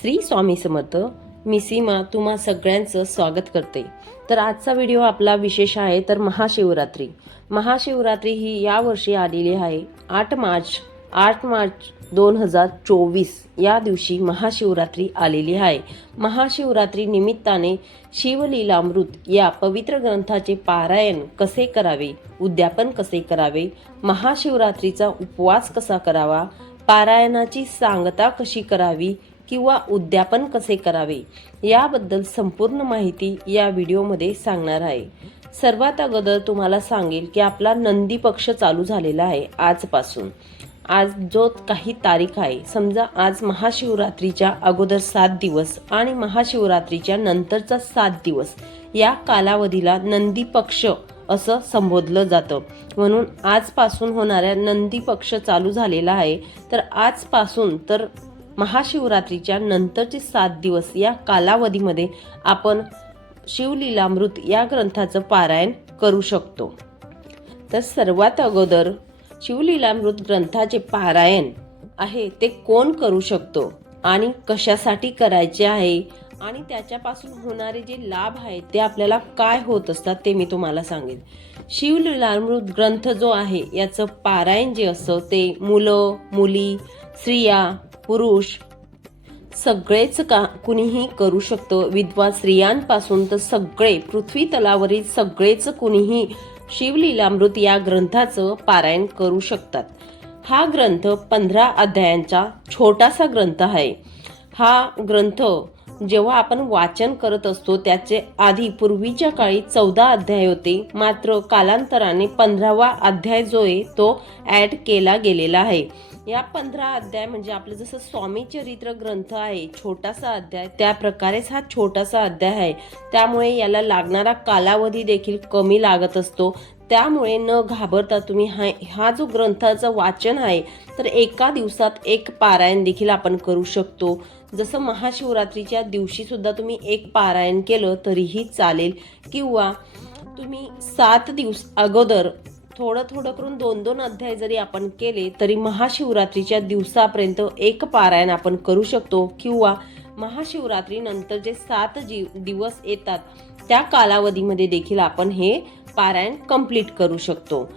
श्री स्वामी समर्थ मी सीमा तुम्हा सगळ्यांचं स्वागत करते. तर आजचा व्हिडिओ आपला विशेष आहे तर महाशिवरात्री. महाशिवरात्री ही यावर्षी आलेली आहे आठ मार्च आठ मार्च दोन हजार चोवीस. या दिवशी महाशिवरात्री आलेली आहे. महाशिवरात्री निमित्ताने शिवलीलामृत या पवित्र ग्रंथाचे पारायण कसे करावे उद्यापन कसे करावे महाशिवरात्रीचा उपवास कसा करावा पारायणाची सांगता कशी करावी किंवा उद्यापन कसे करावे याबद्दल संपूर्ण माहिती या व्हिडिओमध्ये सांगणार आहे. सर्वात अगोदर तुम्हाला सांगेल की आपला नंदी पक्ष चालू झालेला आहे आजपासून. आज जो काही तारीख आहे समजा आज महाशिवरात्रीच्या अगोदर सात दिवस आणि महाशिवरात्रीच्या नंतरचा सात दिवस या कालावधीला नंदी पक्ष असं संबोधलं जातं. म्हणून आजपासून होणाऱ्या नंदी पक्ष चालू झालेला आहे तर आजपासून तर महाशिवरात्रीच्या नंतरचे सात दिवस या कालावधीमध्ये आपण शिवलीलामृत या ग्रंथाचं पारायण करू शकतो. तर सर्वात अगोदर शिवलीलामृत ग्रंथाचे पारायण आहे ते कोण करू शकतो आणि कशासाठी करायचे आहे आणि त्याच्यापासून होणारे जे लाभ आहेत ते आपल्याला काय होत असतात ते मी तुम्हाला सांगेन. शिवलीलामृत ग्रंथ जो आहे याचं पारायण जे असतं ते मुलं मुली स्त्रिया पुरुष सगळेच का कुणीही करू शकतो. विधवा स्त्रियांपासून तर सगळे पृथ्वी तलावरील सगळेच कुणीही शिवलीलामृत या ग्रंथाचं पारायण करू शकतात. हा ग्रंथ पंधरा अध्यायांचा छोटासा ग्रंथ आहे. हा ग्रंथ जेव्हा आपण वाचन करत असतो त्याचे आधी पूर्वीच्या काळी चौदा अध्याय होते. मात्र कालांतराने पंधरावा अध्याय जो आहे तो ॲड केला गेलेला आहे. या पंधरा अध्याय म्हणजे आपलं जसं स्वामी चरित्र ग्रंथ आहे छोटासा अध्याय त्या प्रकारेच हा छोटासा अध्याय आहे. त्यामुळे याला लागणारा कालावधी देखील कमी लागत असतो. त्यामुळे न घाबरता तुम्ही हा हा जो ग्रंथाचं वाचन आहे तर एका दिवसात एक पारायण देखील आपण करू शकतो. जसं महाशिवरात्रीच्या दिवशीसुद्धा तुम्ही एक पारायण केलं तरीही चालेल. किंवा तुम्ही सात दिवस अगोदर थोडं थोडं करून दोन दोन अध्याय जरी आपण केले तरी महाशिवरात्रीच्या दिवसापर्यंत एक पारायण आपण करू शकतो किंवा महाशिवरात्री नंतर जे सात जी दिवस येतात त्या कालावधीमध्ये देखील आपण हे पारायण कंप्लीट करू शकतो.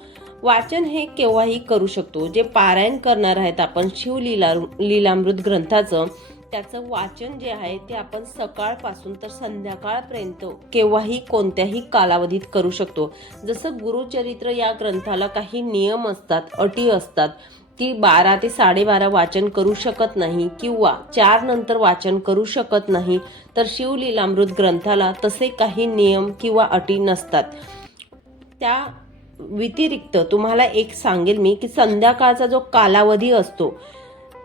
वाचन हे केव्हाही करू शकतो. जे पारायण करणार आहेत आपण शिवलीला लीलामृत ग्रंथाचं त्याचं वाचन जे आहे ते आपण सकाळपासून तर संध्याकाळपर्यंत केव्हाही कोणत्याही कालावधीत करू शकतो. जसं गुरुचरित्र या ग्रंथाला काही नियम असतात अटी असतात की बारा ते साडेबारा वाचन करू शकत नाही किंवा चार नंतर वाचन करू शकत नाही तर शिवलीलामृत ग्रंथाला तसे काही नियम किंवा अटी नसतात. त्या व्यतिरिक्त तुम्हाला एक सांगेल मी की संध्याकाळचा जो कालावधी असतो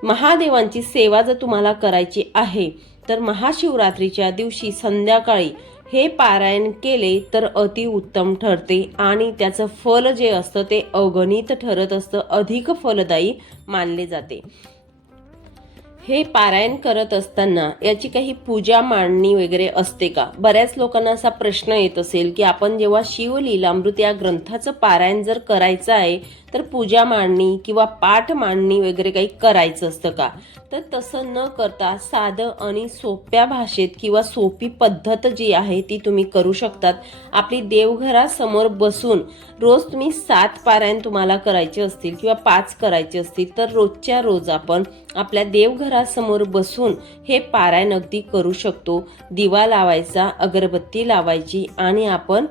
महादेवांची सेवा जर तुम्हाला करायची आहे तर महाशिवरात्रीच्या दिवशी संध्याकाळी हे पारायण केले तर अति उत्तम ठरते आणि त्याचं फल जे असतं ते अगणित ठरत असतं अधिक फलदायी मानले जाते. हे पारायण करत असताना याची काही पूजा मांडणी वगैरे असते का? बऱ्याच लोकांना असा प्रश्न येत असेल की आपण जेव्हा शिवलीलामृत या ग्रंथाचं पारायण जर करायचं आहे तर पूजा मांडणी किंवा पाठ मांडणी वगैरे काही करायचं असतं का? तर तसं न करता साधं आणि सोप्या भाषेत किंवा सोपी पद्धत जी आहे ती तुम्ही करू शकतात. आपली देवघरासमोर बसून रोज तुम्ही सात पारायण तुम्हाला करायचे असतील किंवा पाच करायचे असतील तर रोजच्या रोज आपण आपल्या देवघरासमोर बसून हे पारायण अगदी करू शकतो. दिवा लावायचा अगरबत्ती लावायची आणि आपण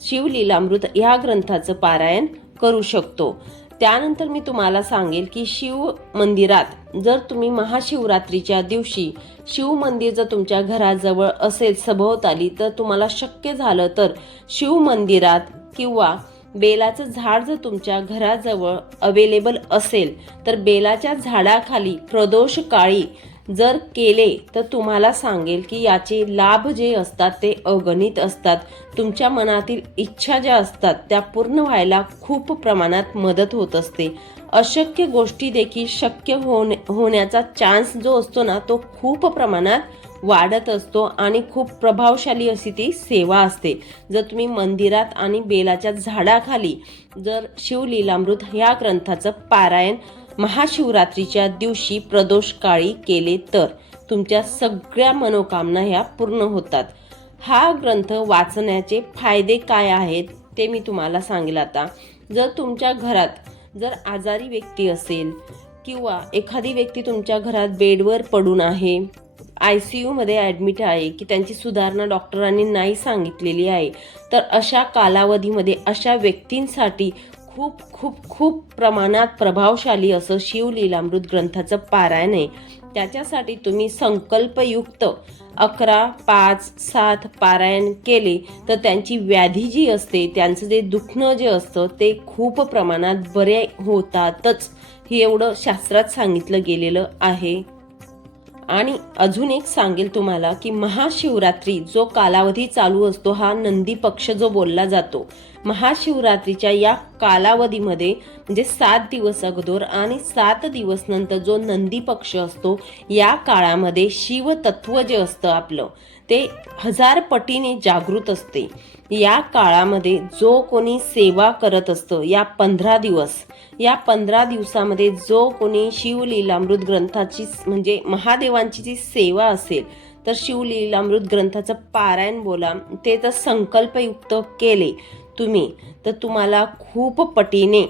शिवलीलामृत ह्या ग्रंथाचं पारायण करू शकतो. त्यानंतर मी तुम्हाला सांगेल की शिव मंदिरात जर तुम्ही महाशिवरात्रीच्या दिवशी शिव मंदिर जर तुमच्या घराजवळ असेल सभोवताली तर तुम्हाला शक्य झालं तर शिव मंदिरात किंवा बेलाचं झाड जर तुमच्या घराजवळ अवेलेबल असेल तर बेलाच्या झाडाखाली प्रदोष काळी जर केले तर तुम्हाला सांगेल की याचे लाभ जे असतात ते अगणित असतात. तुमच्या मनातील इच्छा ज्या असतात त्या पूर्ण व्हायला खूप प्रमाणात मदत होत असते. अशक्य गोष्टी देखील शक्य होणे होण्याचा चान्स जो असतो ना तो खूप प्रमाणात वाढत असतो आणि खूप प्रभावशाली अशी ती सेवा असते. जर तुम्ही मंदिरात आणि बेलाच्या झाडाखाली जर शिवलीलामृत ह्या ग्रंथाचं पारायण महाशिवरात्रीच्या दिवशी प्रदोष काळी केले तर तुमच्या सगळ्या मनोकामना ह्या पूर्ण होतात. हा ग्रंथ वाचण्याचे फायदे काय आहेत ते मी तुम्हाला सांगेल आता. जर तुमच्या घरात जर आजारी व्यक्ती असेल किंवा एखादी व्यक्ती तुमच्या घरात बेडवर पडून आहे आय सी यूमध्ये ॲडमिट आहे की त्यांची सुधारणा डॉक्टरांनी नाही सांगितलेली आहे तर अशा कालावधीमध्ये अशा व्यक्तींसाठी खूप खूप खूप प्रमाणात प्रभावशाली असं शिवलीलामृत ग्रंथाचं पारायण आहे. त्याच्यासाठी तुम्ही संकल्पयुक्त अकरा पाच सात पारायण केले तर त्यांची व्याधी जी असते त्यांचं जे दुखणं जे असतं ते खूप प्रमाणात बरे होतातच. हे एवढं शास्त्रात सांगितलं गेलेलं आहे. आणि अजून एक सांगेल तुम्हाला की महाशिवरात्री जो कालावधी चालू असतो हा नंदी पक्ष जो बोलला जातो महाशिवरात्रीच्या या कालावधीमध्ये म्हणजे सात दिवस अगोदर आणि सात दिवस नंतर जो नंदी पक्ष असतो या काळामध्ये शिवतत्व जे असतं आपलं ते हजार पटीने जागृत असते. या काळामध्ये जो कोणी सेवा करत असतं या पंधरा दिवस या पंधरा दिवसामध्ये जो कोणी शिवलीलामृत ग्रंथाची म्हणजे महादेवांची जी सेवा असेल तर शिवलीलामृत ग्रंथाचं पारायण बोला ते जर संकल्पयुक्त केले तुम्ही तर तुम्हाला खूप पटीने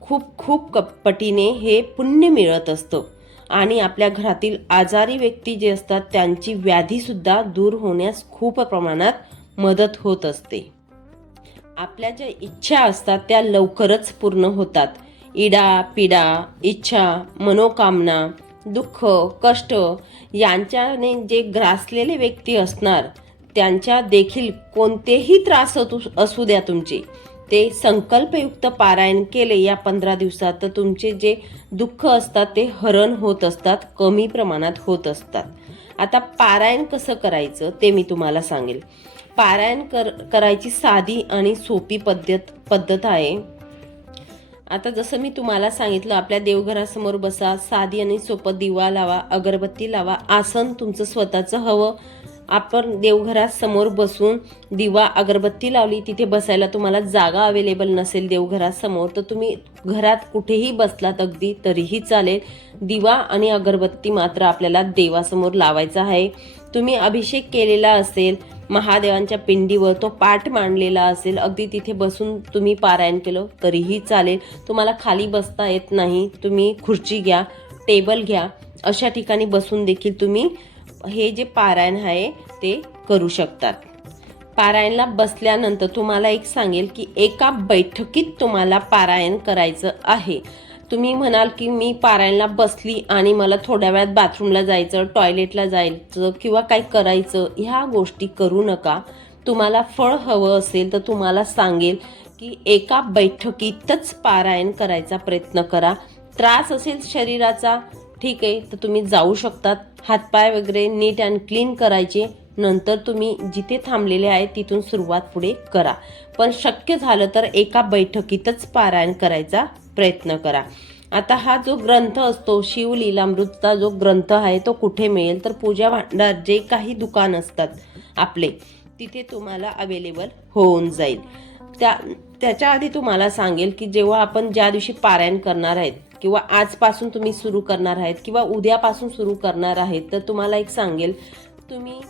खूप खूप कप पटीने हे पुण्य मिळत असतं. आणि आपल्या घरातील आजारी व्यक्ती जे असतात त्यांची व्याधीसुद्धा दूर होण्यास खूप प्रमाणात मदत होत असते. आपल्या ज्या इच्छा असतात त्या लवकरच पूर्ण होतात. इडा पिडा इच्छा मनोकामना दुःख कष्ट यांच्याने जे ग्रासलेले व्यक्ती असणार त्यांच्या देखील कोणतेही त्रास असू- असू द्या तुमचे. ते संकल्पयुक्त पारायण केले या पंधरा दिवसात तर तुमचे जे दुःख असतात ते हरण होत असतात कमी प्रमाणात होत असतात. आता पारायण कसं करायचं ते मी तुम्हाला सांगेल. पारायण कर करायची साधी आणि सोपी पद्धत पद्धत आहे. आता जसं मी तुम्हाला सांगितलं आपल्या देवघरासमोर बसा साधी आणि सोपं दिवा लावा अगरबत्ती लावा आसन तुमचं स्वतःचं हवं आपण देवघरासमोर बसून दिवा अगरबत्ती लावली तिथे बसायला तुम्हाला जागा अवेलेबल नसेल देवघरासमोर तर तुम्ही घरात कुठेही बसलात अगदी तरीही चालेल. दिवा आणि अगरबत्ती मात्र आपल्याला देवासमोर लावायचा आहे. तुम्ही अभिषेक केलेला असेल महादेवांच्या पिंडीवर तो पाठ मांडलेला असेल अगदी तिथे बसून तुम्ही पारायण केलं तरीही चालेल. तुम्हाला खाली बसता येत नाही तुम्ही खुर्ची घ्या टेबल घ्या अशा ठिकाणी बसून देखील तुम्ही हे जे पारायण आहे ते करू शकतात. पारायणला बसल्यानंतर तुम्हाला एक सांगेल की एका बैठकीत तुम्हाला पारायण करायचं आहे. तुम्ही म्हणाल की मी पारायणला बसली आणि मला थोड्या वेळात बाथरूमला जायचं टॉयलेटला जायचं किंवा काही करायचं ह्या गोष्टी करू नका. तुम्हाला फळ हवं असेल तर तुम्हाला सांगेल की एका बैठकीतच पारायण करायचा प्रयत्न करा. त्रास असेल शरीराचा ठीक आहे तर तुम्ही जाऊ शकतात. हातपाय वगैरे नीट अँड क्लीन करायचे. नंतर तुम्ही जिथे थांबलेले आहे तिथून सुरुवात पुढे करा. पण शक्य झालं तर एका बैठकीतच पारायण करायचा प्रयत्न करा. आता हा जो ग्रंथ असतो शिवलीलामृतचा जो ग्रंथ आहे तो कुठे मिळेल? तर पूजा भांडार जे काही दुकान असतात आपले तिथे तुम्हाला अवेलेबल होऊन जाईल. त्या त्याच्या आधी तुम्हाला सांगेल की जेव्हा आपण ज्या दिवशी पारायण करणार आहेत किंवा आजपासून तुम्ही सुरू करणार आहेत किंवा उद्यापासून सुरू करणार आहेत तर तुम्हाला एक सांगेल. तुम्ही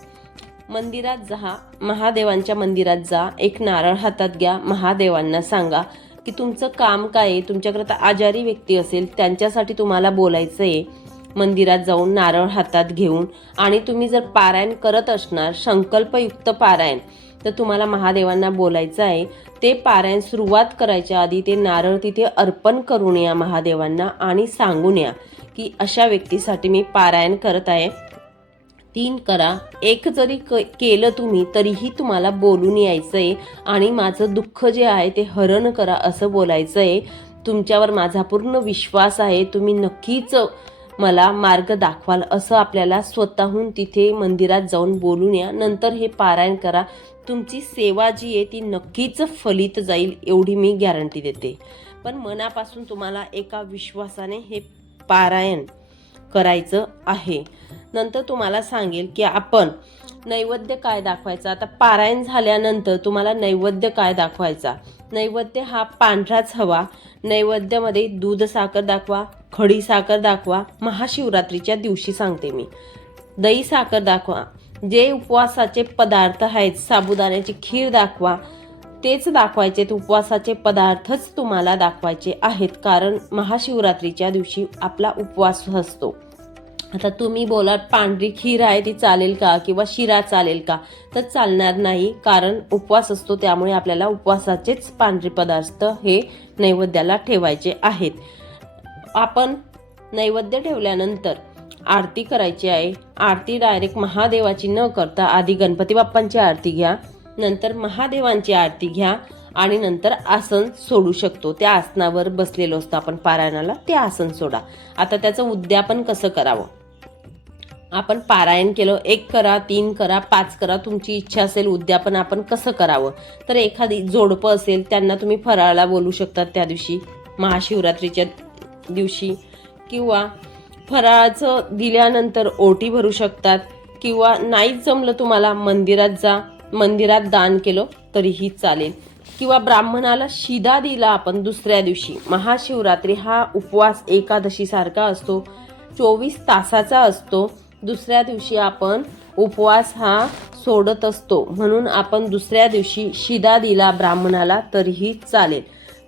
मंदिरात जा महादेवांच्या मंदिरात जा एक नारळ हातात घ्या महादेवांना सांगा की तुमचं काम काय आहे? तुमच्याकरता आजारी व्यक्ती असेल त्यांच्यासाठी तुम्हाला बोलायचं आहे मंदिरात जाऊन नारळ हातात घेऊन. आणि तुम्ही जर पारायण करत असणार संकल्पयुक्त पारायण तर तुम्हाला महादेवांना बोलायचं आहे. ते पारायण सुरुवात करायच्या आधी ते नारळ तिथे अर्पण करून या महादेवांना आणि सांगून या की अशा व्यक्तीसाठी मी पारायण करत आहे. तीन करा. एक जरी क केलं तुम्ही तरीही तुम्हाला बोलून यायचं आहे आणि माझं दुःख जे आहे ते हरण करा असं बोलायचं आहे तुमच्यावर माझा पूर्ण विश्वास आहे. तुम्ही नक्कीच मला मार्ग दाखवाल असं आपल्याला स्वतःहून तिथे मंदिरात जाऊन बोलून या. नंतर हे पारायण करा. तुमची सेवा जी आहे ती नक्कीच फलित जाईल एवढी मी गॅरंटी देते. पण मनापासून तुम्हाला एका विश्वासाने हे पारायण करायचं आहे. नंतर तुम्हाला सांगेल की आपण नैवेद्य काय दाखवायचा? आता पारायण झाल्यानंतर तुम्हाला नैवेद्य काय दाखवायचा? नैवेद्य हा पांढराच हवा. नैवेद्यामध्ये दूध साखर दाखवा खडी साखर दाखवा महाशिवरात्रीच्या दिवशी सांगते मी. दही साखर दाखवा जे उपवासाचे पदार्थ आहेत साबुदाण्याची खीर दाखवा तेच दाखवायचे उपवासाचे पदार्थच तुम्हाला दाखवायचे आहेत. कारण महाशिवरात्रीच्या दिवशी आपला उपवास असतो. आता तुम्ही बोलात पांढरी खीर आहे ती चालेल का? किंवा शिरा चालेल का? तर चालणार नाही कारण उपवास असतो त्यामुळे आपल्याला उपवासाचेच पांढरे पदार्थ हे नैवेद्याला ठेवायचे आहेत. आपण नैवेद्य ठेवल्यानंतर आरती करायची आहे. आरती डायरेक्ट महादेवाची न करता आधी गणपती बाप्पांची आरती घ्या नंतर महादेवांची आरती घ्या आणि नंतर आसन सोडू शकतो. त्या आसनावर बसलेलो असतो आपण पारायणाला ते आसन सोडा. आता त्याचं उद्यापन कसं करावं? आपण पारायण केलं एक करा तीन करा पाच करा तुमची इच्छा असेल उद्यापन आपण कसं करावं? तर एखादी जोडपं असेल त्यांना तुम्ही फराळाला बोलू शकतात त्या दिवशी महाशिवरात्रीच्या दिवशी किंवा फराळाचं दिल्यानंतर ओटी भरू शकतात किंवा नाहीच जमलं तुम्हाला मंदिरात जा मंदिरात दान केलं तरीही चालेल. किंवा ब्राह्मणाला शिदा दिला आपण दुसऱ्या दिवशी. महाशिवरात्री हा उपवास एकादशीसारखा असतो. चोवीस तासाचा असतो. दुसऱ्या दिवशी आपण उपवास हा सोडत असतो. म्हणून आपण दुसऱ्या दिवशी शिदा दिला ब्राह्मणाला तरीही चालेल.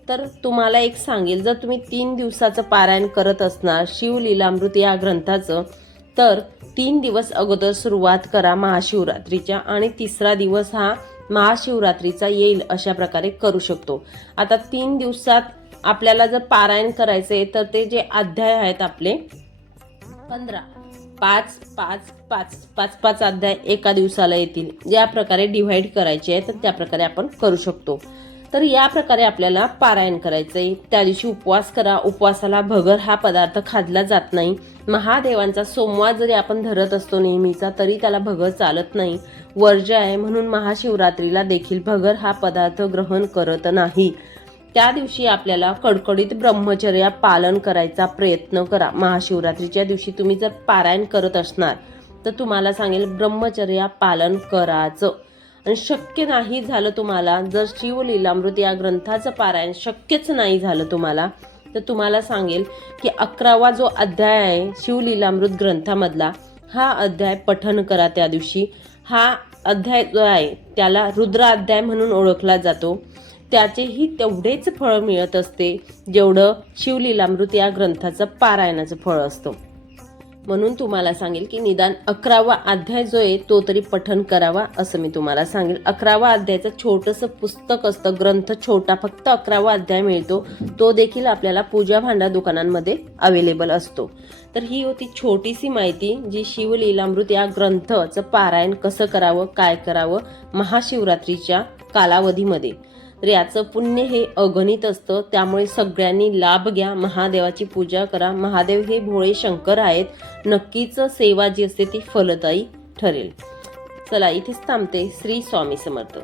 तर तुम्हाला एक सांगेल जर तुम्ही तीन दिवसाचं पारायण करत असणार शिवलीलामृत या ग्रंथाचं तर तीन दिवस अगोदर सुरुवात करा महाशिवरात्रीच्या आणि तिसरा दिवस हा महाशिवरात्रीचा येईल अशा प्रकारे करू शकतो. आता तीन दिवसात आपल्याला जर पारायण करायचे तर ते जे अध्याय आहेत आपले पंधरा पाच पाच पाच पाच पाच अध्याय एका दिवसाला येतील. ज्या प्रकारे डिव्हाइड करायचे आहे तर त्या प्रकारे आपण करू शकतो. तर या प्रकारे आपल्याला पारायण करायचंय. त्या दिवशी उपवास करा. उपवासाला भगर हा पदार्थ खाल्ला जात नाही. महादेवांचा सोमवार जरी आपण धरत असतो नेहमीचा तरी त्याला भगर चालत नाही. वर्ज आहे म्हणून महाशिवरात्रीला देखील भगर हा पदार्थ ग्रहण करत नाही. त्या दिवशी आपल्याला कडकडीत ब्रह्मचर्या पालन करायचा प्रयत्न करा. महाशिवरात्रीच्या दिवशी तुम्ही जर पारायण करत असणार तर तुम्हाला सांगेल ब्रह्मचर्या पालन करायचं आणि शक्य नाही झालं तुम्हाला जर शिवलीलामृत या ग्रंथाचं पारायण शक्यच नाही झालं तुम्हाला तर तुम्हाला सांगेल की अकरावा जो अध्याय आहे शिवलीलामृत ग्रंथामधला हा अध्याय पठन करा त्या दिवशी. हा अध्याय जो आहे त्याला रुद्र अध्याय म्हणून ओळखला जातो. त्याचेही तेवढेच फळ मिळत असते जेवढं शिवलीलामृत या ग्रंथाचं पारायणाचं फळ असतं. म्हणून तुम्हाला सांगेल की निदान अकरावा अध्याय जो आहे तो तरी पठन करावा असं मी तुम्हाला सांगेल. अकरावा अध्यायाचं छोटंसं पुस्तक असतं ग्रंथ छोटा फक्त अकरावा अध्याय मिळतो. तो देखील आपल्याला पूजा भांडार दुकानांमध्ये अवेलेबल असतो. तर ही होती छोटीशी माहिती जी शिवलीलामृत या ग्रंथचं पारायण कसं करावं काय करावं महाशिवरात्रीच्या कालावधीमध्ये. तर याचं पुण्य हे अगणित असतं. त्यामुळे सगळ्यांनी लाभ घ्या. महादेवाची पूजा करा. महादेव हे भोळे शंकर आहेत. नक्कीच सेवा जी असते ती फलदायी ठरेल. चला इथेच थांबते. श्री स्वामी समर्थ.